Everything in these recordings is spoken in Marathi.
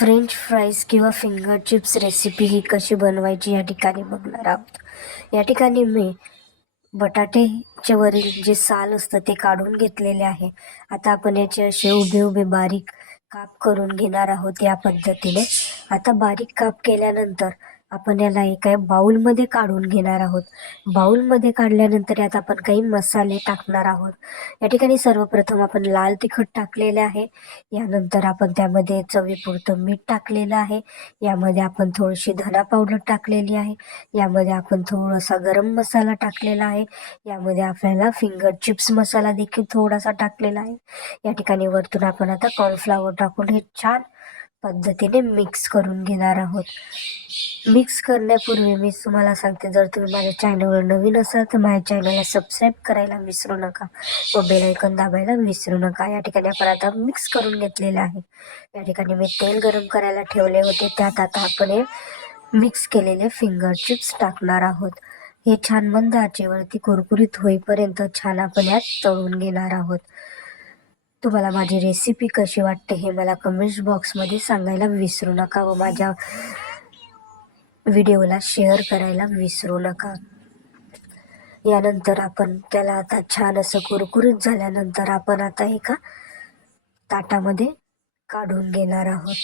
फ्रेंच फ्राईज किंवा फिंगर चिप्स रेसिपी ही कशी बनवायची या ठिकाणी बघणार आहोत. या ठिकाणी मी बटाटेचे वरील जे साल असतं ते काढून घेतलेले आहे. आता आपण याचे असे उभे उभे बारीक काप करून घेणार आहोत या पद्धतीने. आता बारीक काप केल्यानंतर आपण याला एका बाउलमध्ये काढून घेणार आहोत. बाउलमध्ये काढल्यानंतर यात आपण काही मसाले टाकणार आहोत. या ठिकाणी सर्वप्रथम आपण लाल तिखट टाकलेले आहे. यानंतर आपण त्यामध्ये चवीपुरतं मीठ टाकलेलं आहे. यामध्ये आपण थोडीशी धना पावडर टाकलेली आहे. यामध्ये आपण थोडासा गरम मसाला टाकलेला आहे. यामध्ये आपल्याला फिंगर चिप्स मसाला देखील थोडासा टाकलेला आहे. या ठिकाणी वरतून आपण आता कॉर्नफ्लॉवर टाकून हे छान पद्धतीने मिक्स करून घेणार आहोत. मिक्स करण्यापूर्वी मी तुम्हाला सांगते, जर तुम्ही माझ्या चॅनलवर नवीन असाल तर माझ्या चॅनलला सबस्क्राईब करायला विसरू नका व बेल आयकॉन दाबायला विसरू नका. या ठिकाणी आपण आता मिक्स करून घेतलेलं आहे. या ठिकाणी मी तेल गरम करायला ठेवले होते. त्यात आता आपण हे मिक्स केलेले फिंगर चिप्स टाकणार आहोत. हे छान मंद आचेवरती कुरकुरीत होईपर्यंत छान आपण यात तळून घेणार आहोत. तुम्हाला माझी रेसिपी कशी वाटते हे मला कमेंट्स बॉक्समध्ये सांगायला विसरू नका व माझ्या व्हिडिओला शेअर करायला विसरू नका. यानंतर आपण त्याला आता छान असं कुरकुरीत झाल्यानंतर आपण आता एका ताटामध्ये काढून घेणार आहोत.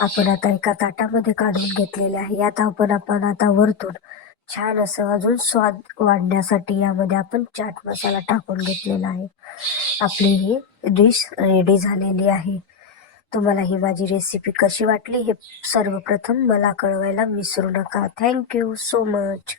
आपण आता एका ताटामध्ये काढून घेतलेले आहे. यात आपण आता वरतून छान असं अजून स्वाद वाढण्यासाठी यामध्ये आपण चाट मसाला टाकून घेतलेला आहे. आपली ही डिश रेडी झालेली आहे. तुम्हाला ही माझी रेसिपी कशी वाटली हे सर्वप्रथम मला कळवायला विसरू नका. Thank you so much.